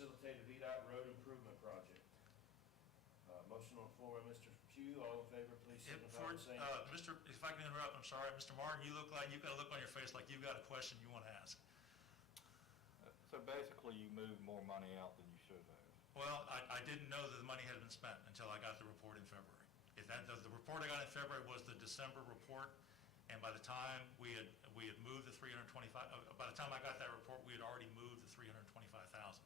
facilitate a VDOT road improvement project. Motion on the floor by Mr. Pugh. All in favor, please signify by saying aye. Mr., if I can interrupt, I'm sorry, Mr. Martin, you've got a look on your face like you've got a question you want to ask. So basically, you moved more money out than you should have. Well, I didn't know that the money had been spent until I got the report in February. The report I got in February was the December report, and by the time we had moved the 325, by the time I got that report, we had already moved the 325,000.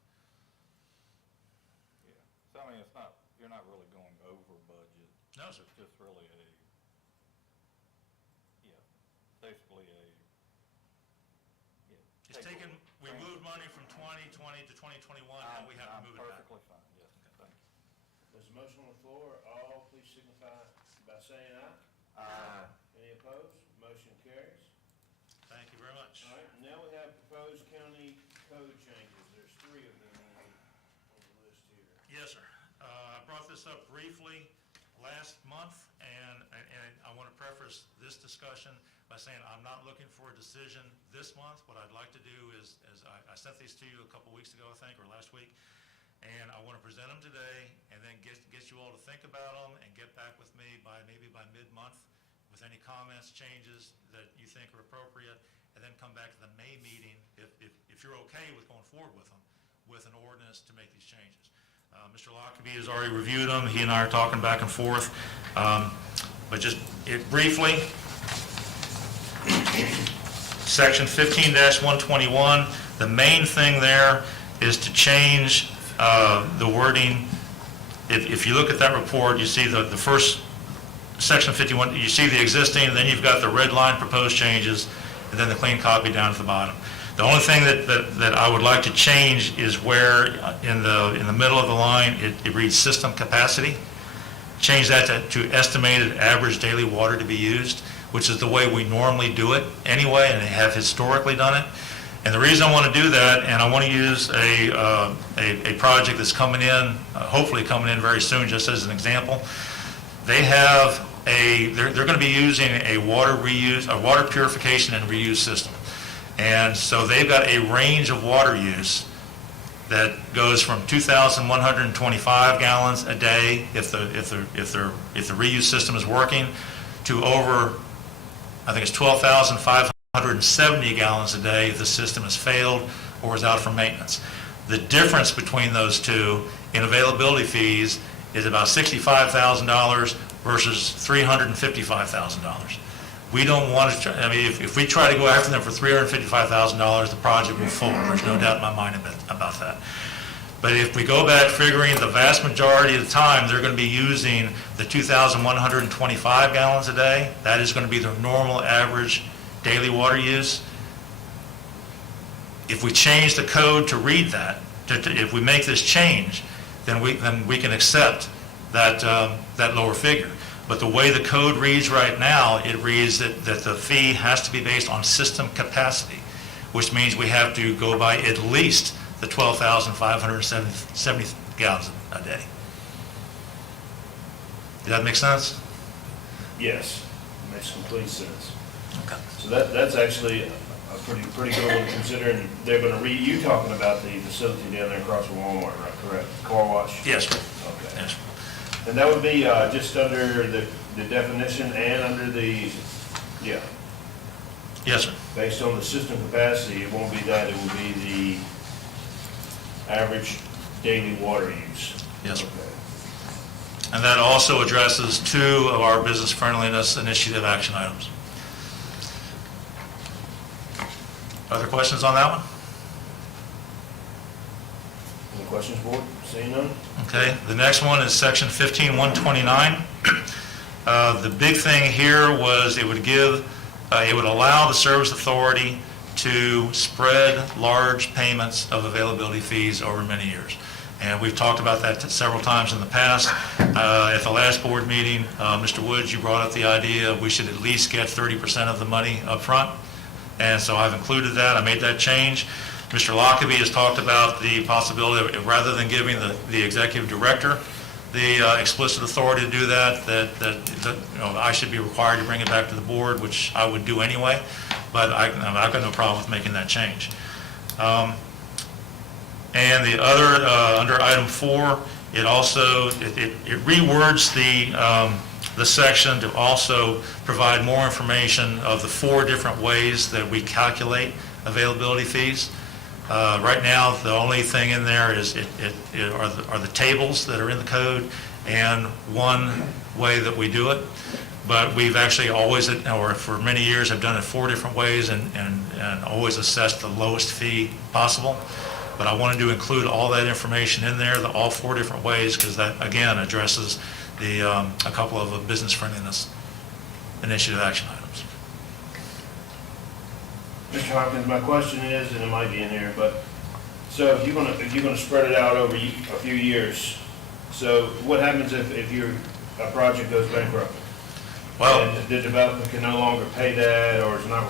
Yeah. So I mean, it's not, you're not really going over budget. No, sir. It's just really basically It's taken, we moved money from 2020 to 2021, now we have to move it back. Perfectly fine, yes, thank you. There's a motion on the floor. All please signify by saying aye. Aye. Any opposed? Motion carries. Thank you very much. All right, now we have proposed county code changes. There's 3 of them on the list here. Yes, sir. I brought this up briefly last month, and I want to preface this discussion by saying I'm not looking for a decision this month. What I'd like to do is I sent these to you a couple weeks ago, I think, or last week, and I want to present them today and then get you all to think about them and get back with me maybe by mid-month with any comments, changes that you think are appropriate, and then come back to the May meeting if you're okay with going forward with them, with an ordinance to make these changes. Mr. Lockaby has already reviewed them. He and I are talking back and forth. But just briefly, Section 15-121, the main thing there is to change the wording. If you look at that report, you see the first Section 51, you see the existing, and then you've got the red line proposed changes, and then the clean copy down at the bottom. The only thing that I would like to change is where in the middle of the line it reads system capacity. Change that to estimated average daily water to be used, which is the way we normally do it anyway, and have historically done it. And the reason I want to do that, and I want to use a project that's coming in, hopefully coming in very soon, just as an example. They have they're going to be using a water purification and reuse system. And so they've got a range of water use that goes from 2,125 gallons a day if the reuse system is working to over, I think it's 12,570 gallons a day if the system has failed or is out for maintenance. The difference between those two in availability fees is about $65,000 versus $355,000. We don't want to, if we try to go after them for $355,000, the project will fall. There's no doubt in my mind about that. But if we go back figuring the vast majority of the time they're going to be using the 2,125 gallons a day, that is going to be their normal average daily water use. If we change the code to read that, if we make this change, then we can accept that lower figure. But the way the code reads right now, it reads that the fee has to be based on system capacity, which means we have to go by at least the 12,570 gallons a day. Does that make sense? Yes, it makes complete sense. Okay. So that's actually a pretty good one, considering they're going to you talking about the facility down there across from Walmart, right? Correct? Car wash? Yes, sir. Okay. Yes, sir. And that would be just under the definition and under the, Yes, sir. based on the system capacity, it won't be that, it will be the average daily water use. Yes, sir. Okay. And that also addresses 2 of our business friendliness initiative action items. Other questions on that one? Any questions, board? Seeing none? Okay, the next one is section 15-129. The big thing here was it would allow the service authority to spread large payments of availability fees over many years. And we've talked about that several times in the past. At the last board meeting, Mr. Woods, you brought up the idea we should at least get 30% of the money up front. And so I've included that. I made that change. Mr. Lockaby has talked about the possibility of, rather than giving the executive director the explicit authority to do that I should be required to bring it back to the board, which I would do anyway. But I've got no problem with making that change. And the other, under item 4, it also, it rewords the section to also provide more information of the 4 different ways that we calculate availability fees. Right now, the only thing in there is are the tables that are in the code and one way that we do it. But we've actually always, or for many years, have done it 4 different ways and always assessed the lowest fee possible. But I wanted to include all that information in there, all 4 different ways, because that, again, addresses a couple of business friendliness initiative action items. Mr. Hopkins, my question is, and it might be in here, but, so if you're gonna spread it out over a few years, so what happens if a project goes bankrupt? Well, And the developer can no longer pay that, or is not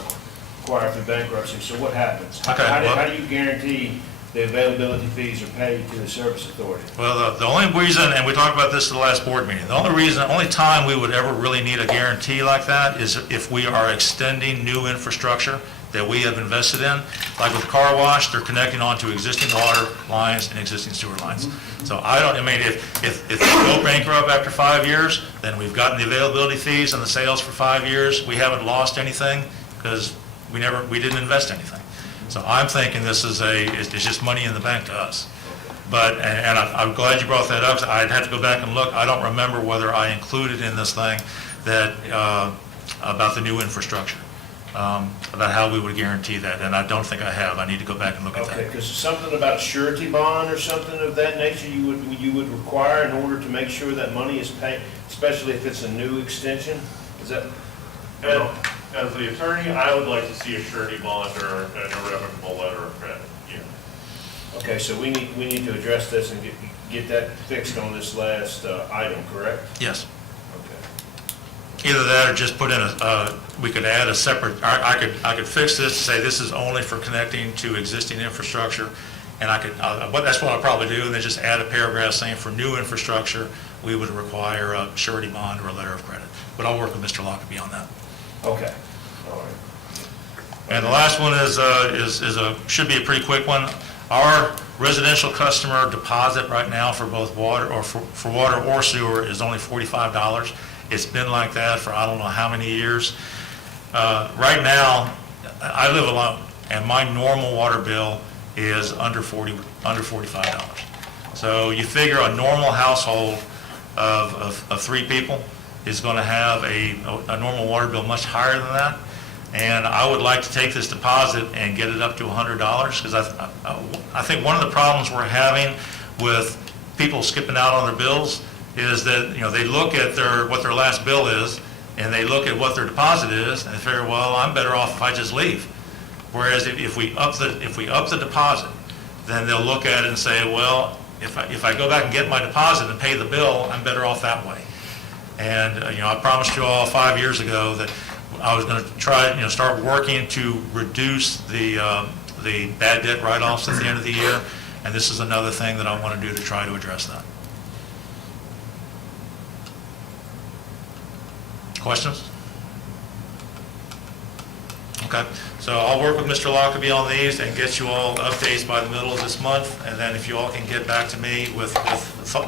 required through bankruptcy, so what happens? Okay, How do you guarantee the availability fees are paid to the service authority? well, the only reason, and we talked about this at the last board meeting, the only time we would ever really need a guarantee like that is if we are extending new infrastructure that we have invested in. Like with car wash, they're connecting onto existing water lines and existing sewer lines. So if they go bankrupt after 5 years, then we've gotten the availability fees and the sales for 5 years. We haven't lost anything because we didn't invest anything. So I'm thinking this is it's just money in the bank to us. But, and I'm glad you brought that up, 'cause I'd have to go back and look. I don't remember whether I included in this thing that, about the new infrastructure, about how we would guarantee that, and I don't think I have. I need to go back and look at that. Okay, because something about surety bond or something of that nature you would require in order to make sure that money is paid, especially if it's a new extension? Is that? As the attorney, I would like to see a surety bond or an irrevocable letter of credit, yeah. Okay, so we need to address this and get that fixed on this last item, correct? Yes. Okay. Either that or just put in we could add a separate, I could fix this to say this is only for connecting to existing infrastructure, and but that's what I'll probably do, and then just add a paragraph saying for new infrastructure, we would require a surety bond or a letter of credit. But I'll work with Mr. Lockerbie on that. Okay, all right. And the last one should be a pretty quick one. Our residential customer deposit right now for both water or for water or sewer is only $45. It's been like that for I don't know how many years. Right now, I live alone, and my normal water bill is under $45. So you figure a normal household of 3 people is going to have a normal water bill much higher than that. And I would like to take this deposit and get it up to $100, because I think one of the problems we're having with people skipping out on their bills is that, they look at what their last bill is, and they look at what their deposit is, and they figure, well, I'm better off if I just leave. Whereas if we up the deposit, then they'll look at it and say, well, if I go back and get my deposit and pay the bill, I'm better off that way. And, I promised you all 5 years ago that I was going to try, start working to reduce the bad debt write-offs at the end of the year. And this is another thing that I want to do to try to address that. Questions? Okay, so I'll work with Mr. Lockerbie on these and get you all updates by the middle of this month. And then if you all can get back to me with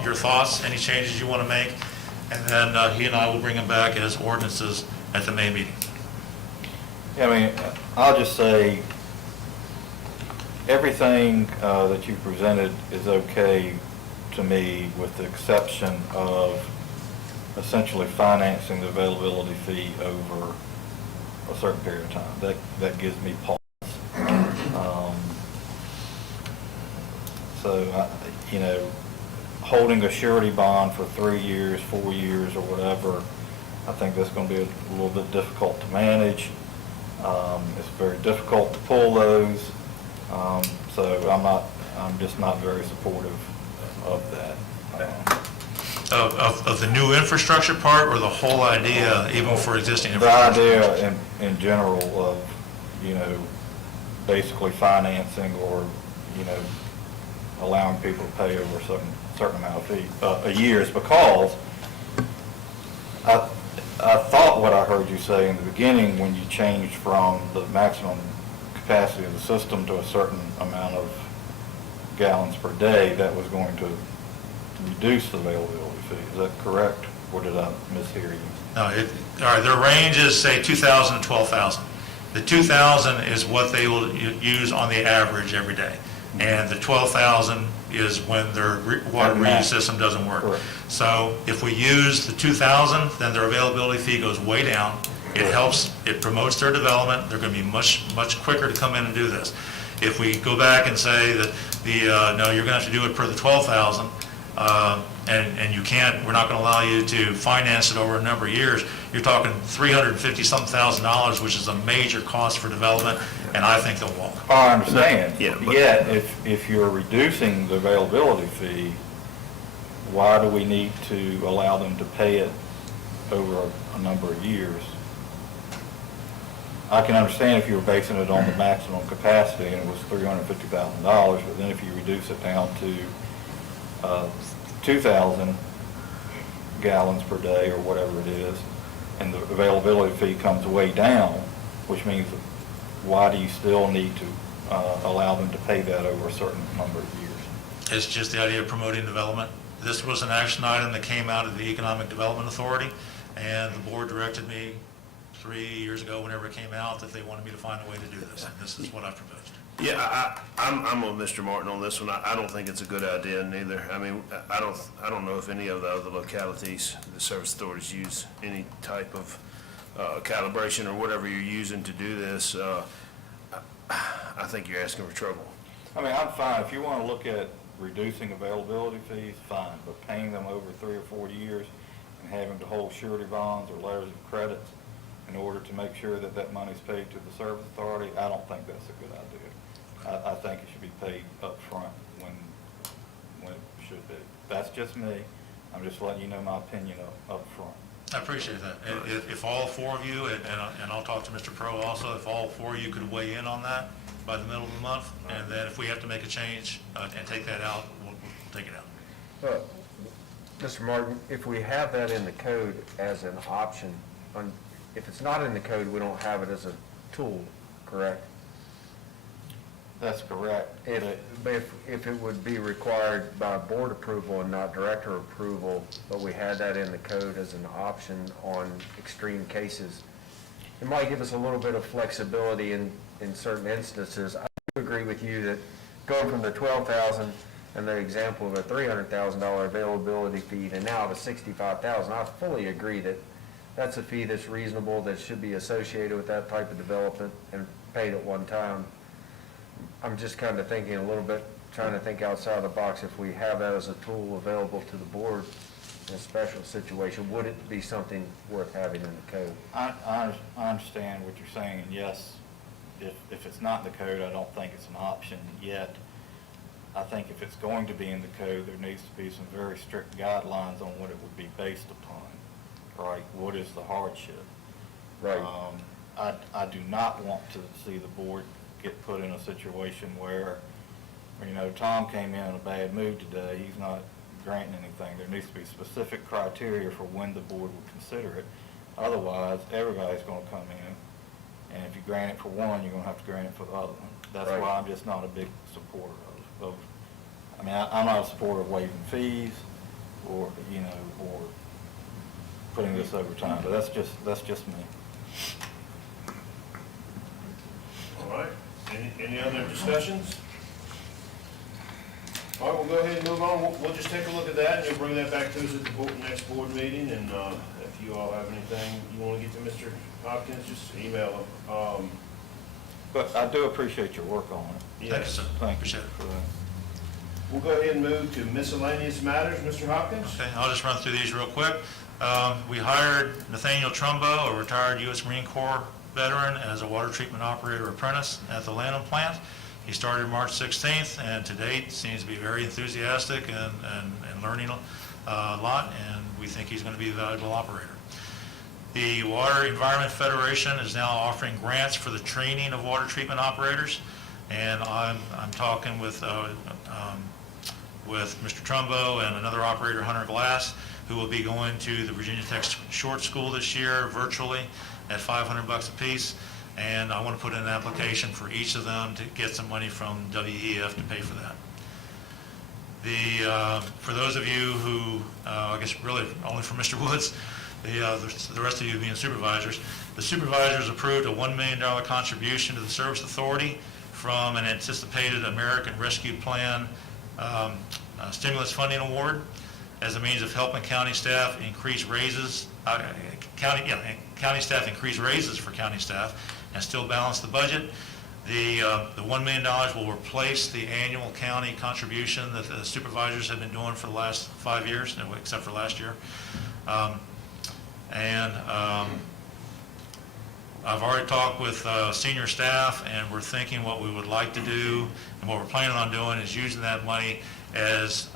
your thoughts, any changes you want to make, and then he and I will bring them back as ordinances at the May meeting. Yeah, I'll just say, everything that you presented is okay to me, with the exception of essentially financing the availability fee over a certain period of time. That gives me pause. Holding a surety bond for 3 years, 4 years, or whatever, I think that's going to be a little bit difficult to manage. It's very difficult to pull those, so I'm just not very supportive of that. Of the new infrastructure part, or the whole idea, even for existing infrastructure? The idea in general of, basically financing or, allowing people to pay over a certain amount of years, because I thought what I heard you say in the beginning, when you changed from the maximum capacity of the system to a certain amount of gallons per day, that was going to reduce the availability fee. Is that correct? Or did I mishear you? No, all right, their range is, say, 2,000 to 12,000. The 2,000 is what they will use on the average every day. And the 12,000 is when their water reuse system doesn't work. Correct. So if we use the 2,000, then their availability fee goes way down. It helps, it promotes their development. They're going to be much quicker to come in and do this. If we go back and say that no, you're going to have to do it per the 12,000, and you can't, we're not going to allow you to finance it over a number of years, you're talking $350-something thousand, which is a major cost for development, and I think they'll walk. Oh, I understand. Yeah, but- Yet, if you're reducing the availability fee, why do we need to allow them to pay it over a number of years? I can understand if you were basing it on the maximum capacity and it was $350,000, but then if you reduce it down to 2,000 gallons per day or whatever it is, and the availability fee comes way down, which means why do you still need to allow them to pay that over a certain number of years? It's just the idea of promoting development. This was an action item that came out of the Economic Development Authority, and the board directed me 3 years ago, whenever it came out, that they wanted me to find a way to do this, and this is what I proposed. Yeah, I'm with Mr. Martin on this one. I don't think it's a good idea neither. I mean, I don't know if any of the other localities, the service authorities use any type of calibration or whatever you're using to do this. I think you're asking for trouble. I mean, I'm fine, if you want to look at reducing availability fees, fine, but paying them over 3 or 4 years and having to hold surety bonds or letters of credits in order to make sure that that money's paid to the service authority, I don't think that's a good idea. I think it should be paid up front when it should be. That's just me. I'm just letting you know my opinion up front. I appreciate that. If all four of you, and I'll talk to Mr. Pro also, if all four of you could weigh in on that by the middle of the month, and then if we have to make a change and take that out, we'll take it out. Mr. Martin, if we have that in the code as an option, if it's not in the code, we don't have it as a tool, correct? That's correct. If it would be required by board approval and not director approval, but we had that in the code as an option on extreme cases, it might give us a little bit of flexibility in certain instances. I do agree with you that going from the 12,000 and the example of a $300,000 availability fee to now of a $65,000, I fully agree that that's a fee that's reasonable, that should be associated with that type of development and paid at one time. I'm just kind of thinking a little bit, trying to think outside the box. If we have that as a tool available to the board in a special situation, would it be something worth having in the code? I understand what you're saying, and yes, if it's not in the code, I don't think it's an option yet. I think if it's going to be in the code, there needs to be some very strict guidelines on what it would be based upon, right? What is the hardship? Right. I do not want to see the board get put in a situation where, Tom came in a bad mood today, he's not granting anything. There needs to be specific criteria for when the board would consider it. Otherwise, everybody's going to come in, and if you grant it for one, you're going to have to grant it for the other one. That's Right. why I'm just not a big supporter of I'm not a supporter of waiving fees or putting this over time, but that's just me. All right, any other discussions? All right, we'll go ahead and move on. We'll just take a look at that, and you'll bring that back to us at the next board meeting, and if you all have anything you want to get to Mr. Hopkins, just email him. But I do appreciate your work on it. Thank you, sir. Thank you Appreciate it. for that. We'll go ahead and move to miscellaneous matters. Mr. Hopkins? Okay, I'll just run through these real quick. We hired Nathaniel Trumbo, a retired U.S. Marine Corps veteran, as a water treatment operator apprentice at the Lanham plant. He started March 16th, and to date seems to be very enthusiastic and learning a lot, and we think he's going to be a valuable operator. The Water Environment Federation is now offering grants for the training of water treatment operators, and I'm talking with Mr. Trumbo and another operator, Hunter Glass, who will be going to the Virginia Tech Short School this year virtually at $500 a piece. And I want to put in an application for each of them to get some money from WEF to pay for that. For those of you who, I guess really only for Mr. Woods, the rest of you being supervisors, the supervisors approved a $1 million contribution to the Service Authority from an anticipated American Rescue Plan stimulus funding award as a means of helping county staff increase raises, county staff increase raises for county staff and still balance the budget. The $1 million will replace the annual county contribution that the supervisors have been doing for the last 5 years, except for last year. I've already talked with senior staff, and we're thinking what we would like to do, and what we're planning on doing is using that money as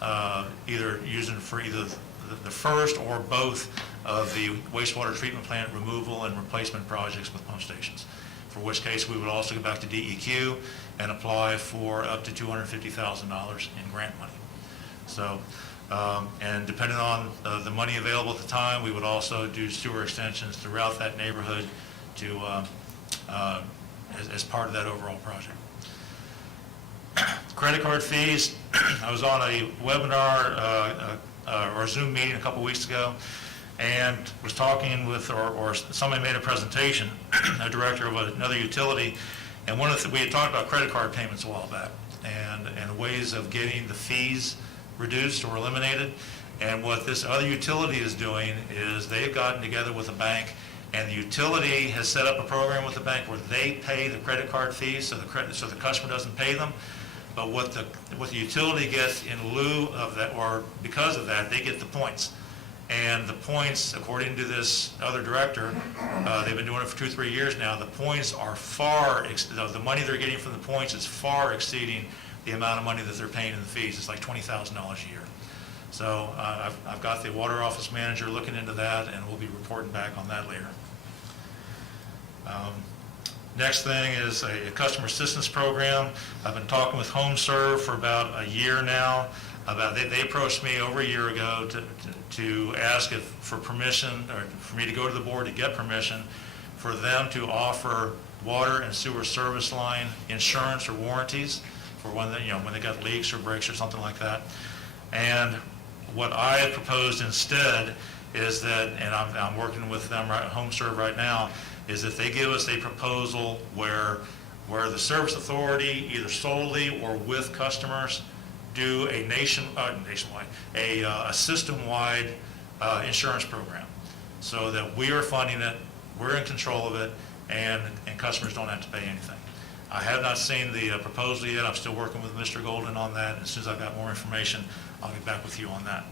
either the first or both of the wastewater treatment plant removal and replacement projects with pump stations, for which case we would also go back to DEQ and apply for up to $250,000 in grant money. So, and depending on the money available at the time, we would also do sewer extensions throughout that neighborhood to, as part of that overall project. Credit card fees, I was on a webinar or a Zoom meeting a couple weeks ago, and was talking with, or somebody made a presentation, a director of another utility, and we had talked about credit card payments a while back, and ways of getting the fees reduced or eliminated. And what this other utility is doing is they've gotten together with a bank, and the utility has set up a program with the bank where they pay the credit card fees, so the customer doesn't pay them. But what the utility gets in lieu of that, or because of that, they get the points. And the points, according to this other director, they've been doing it for 2-3 years now, the points are the money they're getting from the points is far exceeding the amount of money that they're paying in the fees. It's like $20,000 a year. So I've got the water office manager looking into that, and we'll be reporting back on that later. Next thing is a customer assistance program. I've been talking with HomeServe for about a year now. They approached me over a year ago to ask for permission, or for me to go to the board to get permission for them to offer water and sewer service line insurance or warranties for when they got leaks or breaks or something like that. And what I had proposed instead is that, and I'm working with them, HomeServe right now, is that they give us a proposal where the service authority, either solely or with customers, do a nationwide, a system-wide insurance program, so that we are funding it, we're in control of it, and customers don't have to pay anything. I have not seen the proposal yet. I'm still working with Mr. Golden on that. As soon as I've got more information, I'll get back with you on that.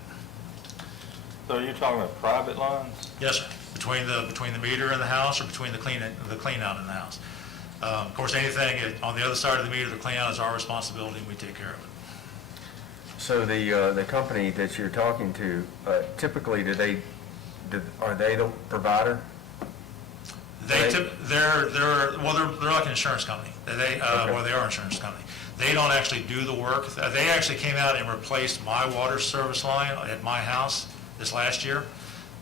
So you're talking about private lines? Yes, sir. Between the meter in the house, or between the clean out in the house. Of course, anything on the other side of the meter, the clean out is our responsibility, and we take care of it. So the company that you're talking to, typically, are they the provider? They're like an insurance company. They are an insurance company. They don't actually do the work. They actually came out and replaced my water service line at my house this last year.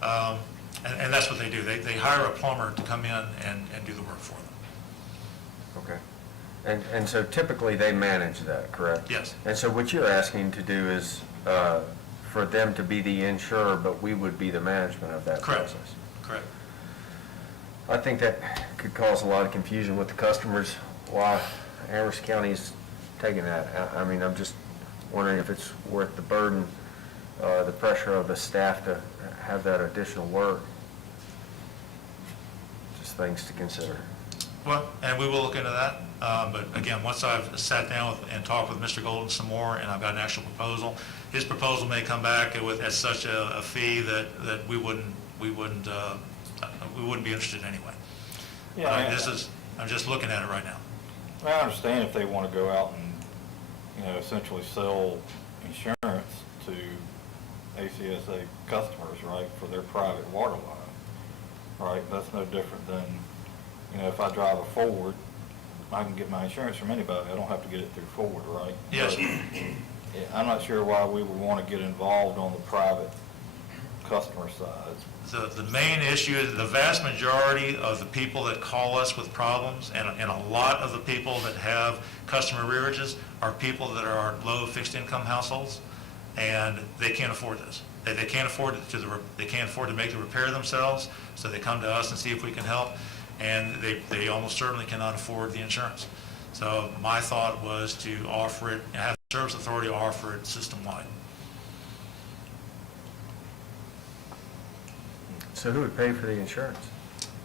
And that's what they do. They hire a plumber to come in and do the work for them. Okay. And so typically they manage that, correct? Yes. And so what you're asking to do is for them to be the insurer, but we would be the management of that Correct. process? Correct. I think that could cause a lot of confusion with the customers, why Amherst County is taking that. I mean, I'm just wondering if it's worth the burden, the pressure of the staff to have that additional work. Just things to consider. Well, and we will look into that. But again, once I've sat down and talked with Mr. Golden some more, and I've got an actual proposal, his proposal may come back at such a fee that we wouldn't be interested anyway. Yeah, I'm just looking at it right now. I understand if they want to go out and, essentially sell insurance to ACSA customers, right, for their private water line, right? That's no different than, if I drive a Ford, I can get my insurance from anybody. I don't have to get it through Ford, right? Yes. But, I'm not sure why we would want to get involved on the private customer side. The main issue is the vast majority of the people that call us with problems, and a lot of the people that have customer arrearages, are people that are low fixed income households. and they can't afford this. They can't afford they can't afford to make the repair themselves, so they come to us and see if we can help, and they almost certainly cannot afford the insurance. So my thought was to offer it, have the service authority offer it system-wide. So who would pay for the insurance?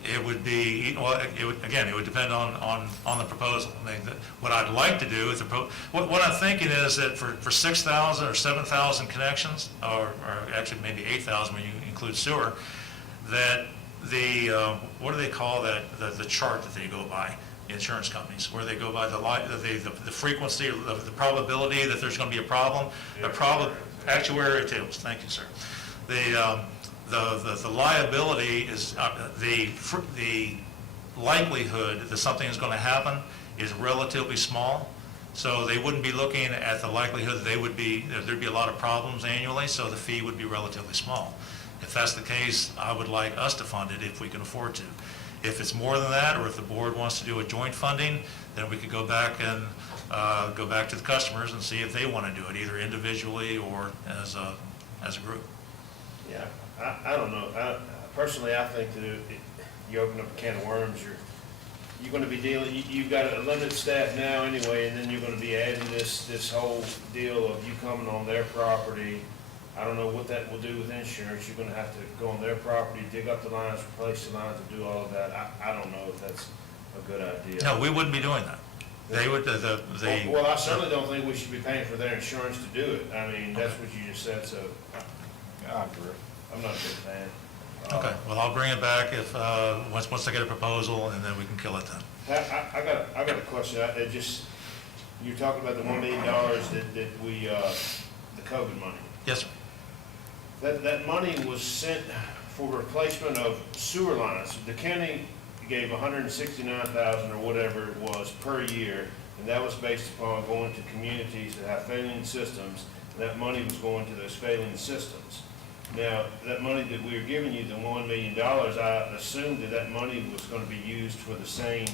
It would be, well, again, it would depend on the proposal. I mean, what I'd like to do is, what I'm thinking is that for 6,000 or 7,000 connections, or actually maybe 8,000 when you include sewer, that what do they call that, the chart that they go by, the insurance companies, where they go by the frequency, the probability that there's going to be a problem, actuarial tables, thank you, sir. The liability is, the likelihood that something is going to happen is relatively small. So they wouldn't be looking at the likelihood that there'd be a lot of problems annually, so the fee would be relatively small. If that's the case, I would like us to fund it if we can afford to. If it's more than that, or if the board wants to do a joint funding, then we could go back and go back to the customers and see if they want to do it, either individually or as a group. Yeah, I don't know. Personally, I think that you open up a can of worms, you're going to be dealing, you've got a limited staff now anyway, and then you're going to be adding this whole deal of you coming on their property. I don't know what that will do with insurance. You're going to have to go on their property, dig up the lines, replace the lines, and do all of that. I don't know if that's a good idea. No, we wouldn't be doing that. They would, Well, I certainly don't think we should be paying for their insurance to do it. I mean, that's what you just said, so I agree. I'm not a big fan. okay, well, I'll bring it back if, once I get a proposal, and then we can kill it then. I got a question. You're talking about the $1 million that we, the COVID money. Yes, sir. That money was sent for replacement of sewer lines. The county gave $169,000 or whatever it was per year, and that was based upon going to communities that have failing systems. That money was going to those failing systems. Now, that money that we were giving you, the $1 million, I assumed that money was going to be used for the same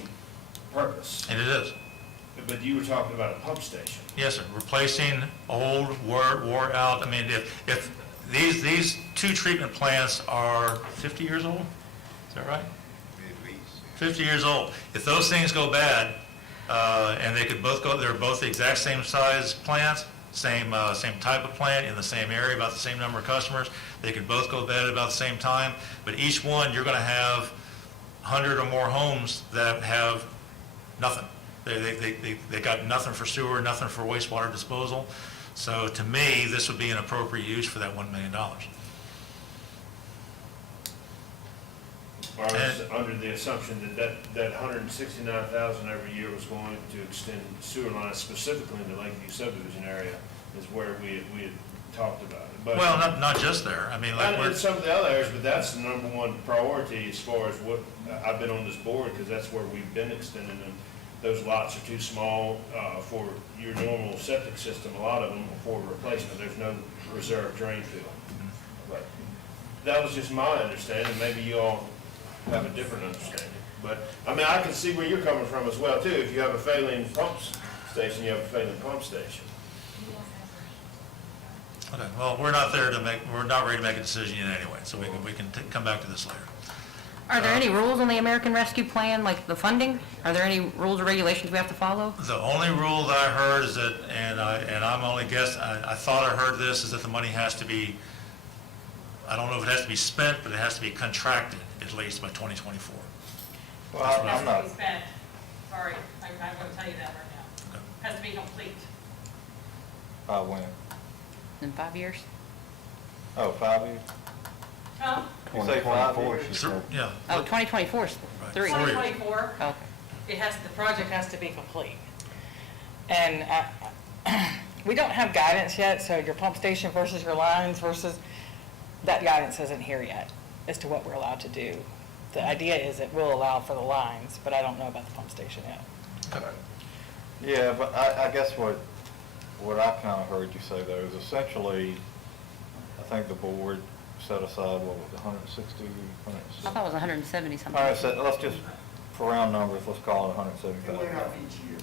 purpose. And it is. But you were talking about a pump station. Yes, sir. Replacing old, wore out. I mean, if these two treatment plants are 50 years old, is that right? 50 years old. If those things go bad, and they could both go, they're both the exact same size plants, same type of plant in the same area, about the same number of customers. They could both go bad at about the same time, but each one you're going to have 100 or more homes that have nothing. They got nothing for sewer, nothing for wastewater disposal. So to me, this would be an appropriate use for that $1 million. I was under the assumption that $169,000 every year was going to extend sewer lines specifically in the Lakeview subdivision area is where we had talked about it. But Well, not just there. I mean, like in some of the other areas, but that's the number one priority as far as what, I've been on this board because that's where we've been extending them. Those lots are too small for your normal septic system. A lot of them are for replacement. There's no reserve drain field. But that was just my understanding. Maybe you all have a different understanding. But, I mean, I can see where you're coming from as well, too. If you have a failing pump station, you have a failing pump station. Okay, well, we're not ready to make a decision yet anyway, so we can come back to this later. Are there any rules on the American Rescue Plan, like the funding? Are there any rules or regulations we have to follow? The only rule that I heard is that, and I'm only guessing, I thought I heard this, is that the money has to be, I don't know if it has to be spent, but it has to be contracted at least by 2024. Well, That's I'm what Has to not, be spent. Sorry, I'm going to tell you that right now. Okay. Has to be complete. when? In 5 years? Oh, 5 years? Huh? You say 5 years? Yeah. Oh, 2024 is Right. 3. 4 years. 2024, Okay. the project has to be complete. And we don't have guidance yet, so your pump station versus your lines versus, that guidance isn't here yet as to what we're allowed to do. The idea is it will allow for the lines, but I don't know about the pump station yet. Yeah, but I guess what I kind of heard you say there is essentially, I think the board set aside, what was it, 160, I thought it was 170 something. All right, so let's just, for round numbers, let's call it 175. It went up each year.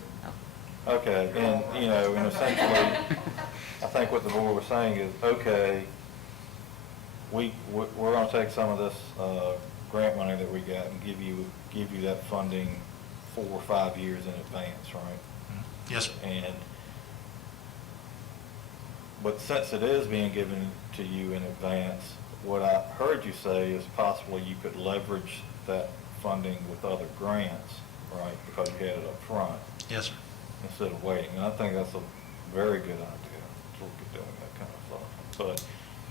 Okay, and, and essentially, I think what the board was saying is, okay, we're gonna take some of this, grant money that we got and give you that funding 4 or 5 years in advance, right? Yes, sir. But since it is being given to you in advance, what I heard you say is possibly you could leverage that funding with other grants, right? Because you had it up front Yes, sir. instead of waiting. And I think that's a very good idea, to look at doing that kind of stuff. But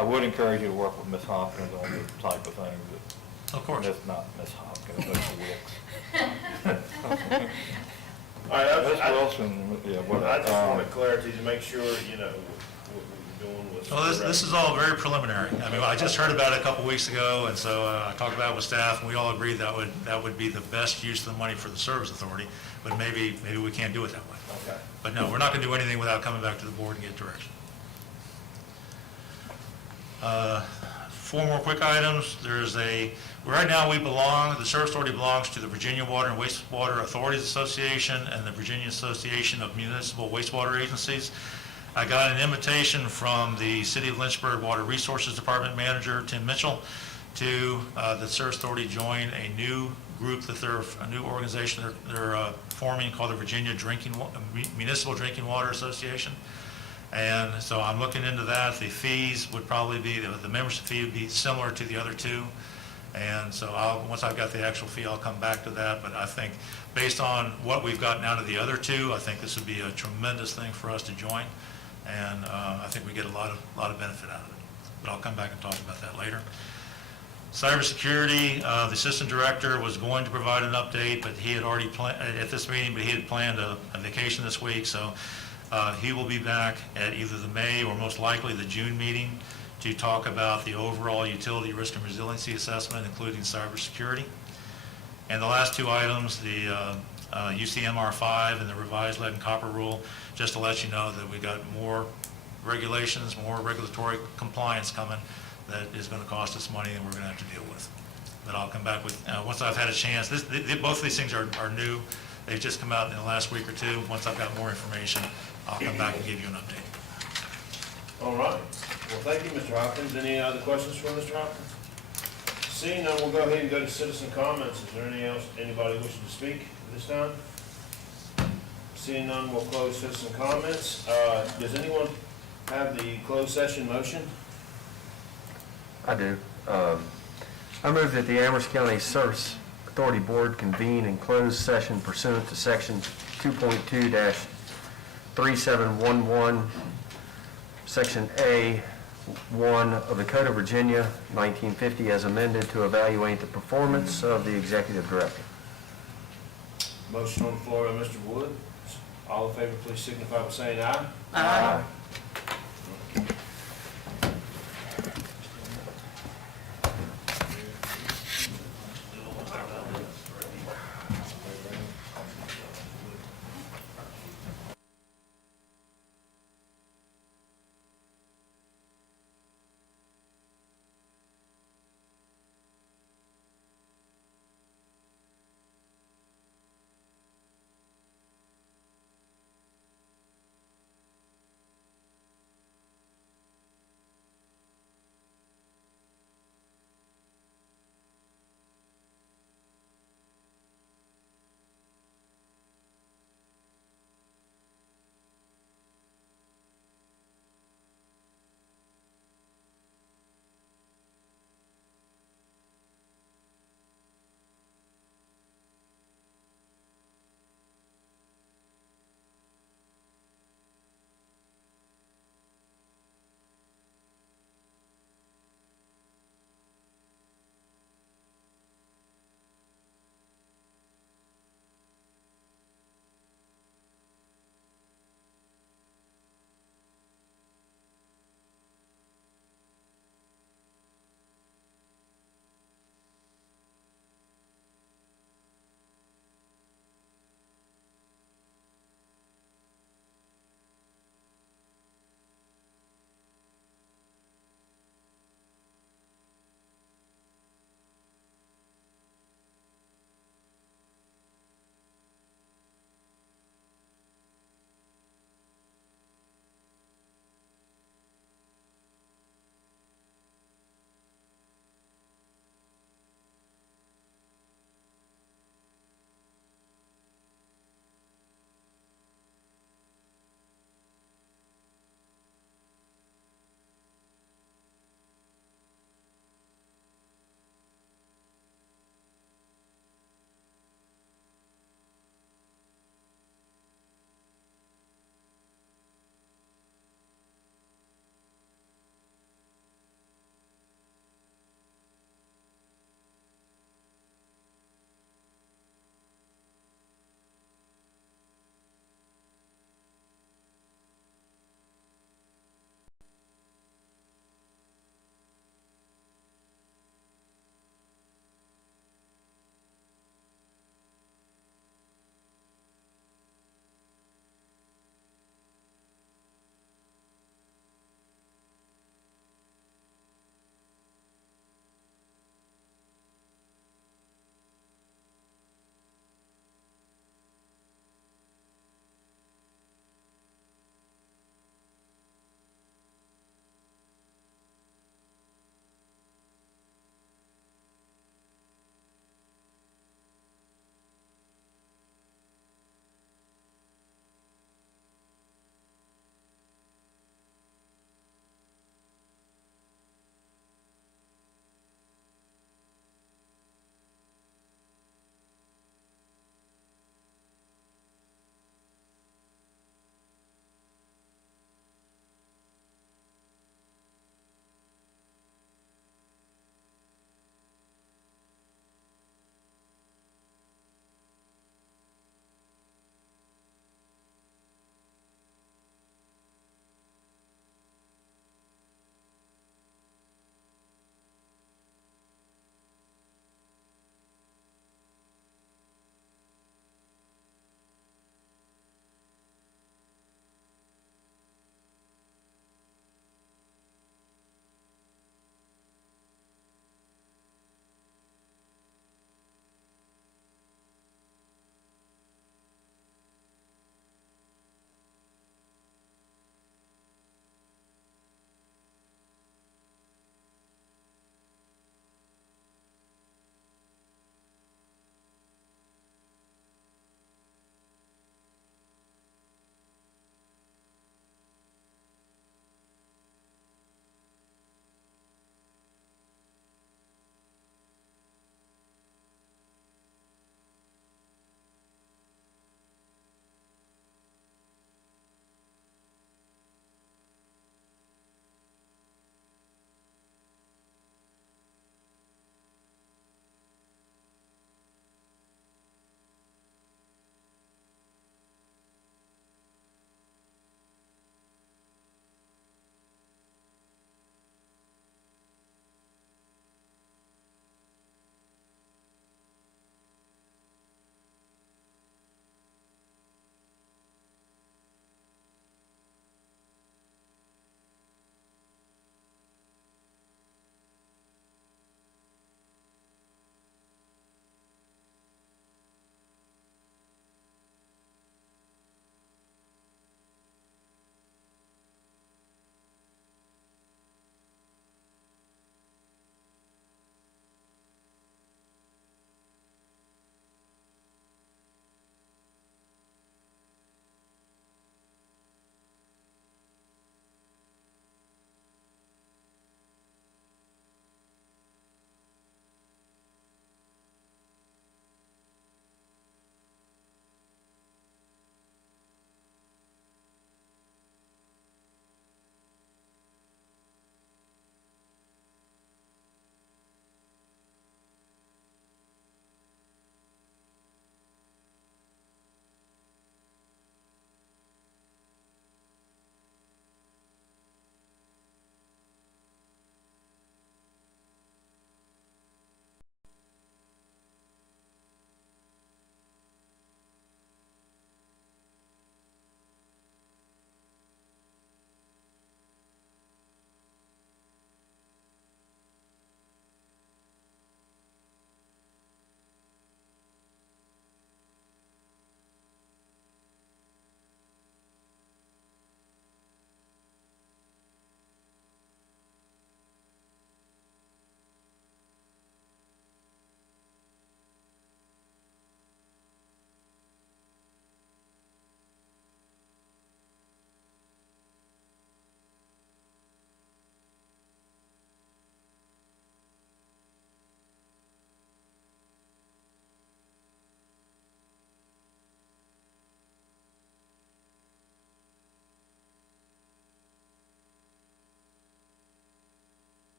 I would encourage you to work with Ms. Hopkins on the type of thing that. Of course. Not Ms. Hopkins, Ms. Wicks. All right, Ms. Wilson, yeah, what. I just wanted clarity to make sure, you know, what we're doing with. Well, this is all very preliminary. I mean, I just heard about it a couple weeks ago, and so I talked about it with staff, and we all agreed that would be the best use of the money for the service authority, but maybe we can't do it that way. Okay. But no, we're not gonna do anything without coming back to the board and get direction. 4 more quick items. Right now the service authority belongs to the Virginia Water and Wastewater Authorities Association and the Virginia Association of Municipal Wastewater Agencies. I got an invitation from the City of Lynchburg Water Resources Department Manager, Tim Mitchell, to the service authority join a new group a new organization they're forming called the Virginia Municipal Drinking Water Association. And so I'm looking into that. The fees would probably be, the membership fee would be similar to the other two. And so once I've got the actual fee, I'll come back to that. But I think based on what we've gotten out of the other two, I think this would be a tremendous thing for us to join. And I think we get a lot of benefit out of it. But I'll come back and talk about that later. Cybersecurity, the assistant director was going to provide an update, but he had already planned at this meeting, but he had planned a vacation this week. So he will be back at either the May or most likely the June meeting to talk about the overall utility risk and resiliency assessment, including cybersecurity. And the last 2 items, the UCMR 5 and the revised lead and copper rule, just to let you know that we got more regulations, more regulatory compliance coming that is going to cost us money and we're going to have to deal with. But I'll come back with, once I've had a chance, both of these things are new. They've just come out in the last week or 2. Once I've got more information, I'll come back and give you an update. All right. Well, thank you, Mr. Hopkins. Any other questions for Mr. Hopkins? Seeing none, we'll go ahead and go to citizen comments. Is there anybody wishing to speak at this time? Seeing none, we'll close citizen comments. Does anyone have the closed session motion? I do. I move that the Amherst County Service Authority Board convene in closed session pursuant to Section 2.2-3711, Section A1 of the Code of Virginia, 1950, as amended, to evaluate the performance of the Executive Director. Motion on the floor by Mr. Wood. All in favor, please signify by saying aye. Aye.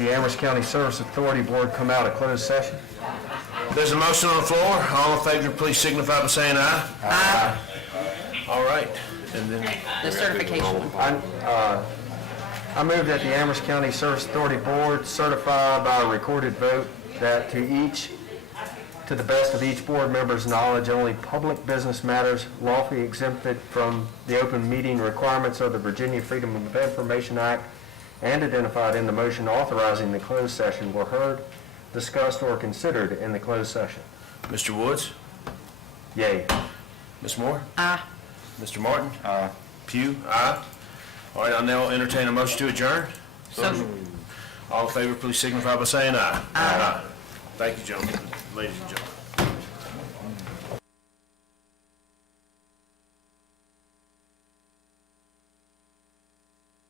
the Amherst County Service Authority Board come out of closed session. There's a motion on the floor. All in favor, please signify by saying aye. Aye. All right, and then, The certification. I move that the Amherst County Service Authority Board certify by a recorded vote that to the best of each board member's knowledge, only public business matters lawfully exempted from the open meeting requirements of the Virginia Freedom of Information Act and identified in the motion authorizing the closed session were heard, discussed, or considered in the closed session. Mr. Woods? Yay. Ms. Moore? Aye. Mr. Martin? Aye. Pugh? Aye. All right, I'll now entertain a motion to adjourn. So, All in favor, please signify by saying aye. Aye. Thank you, gentlemen, ladies and gentlemen.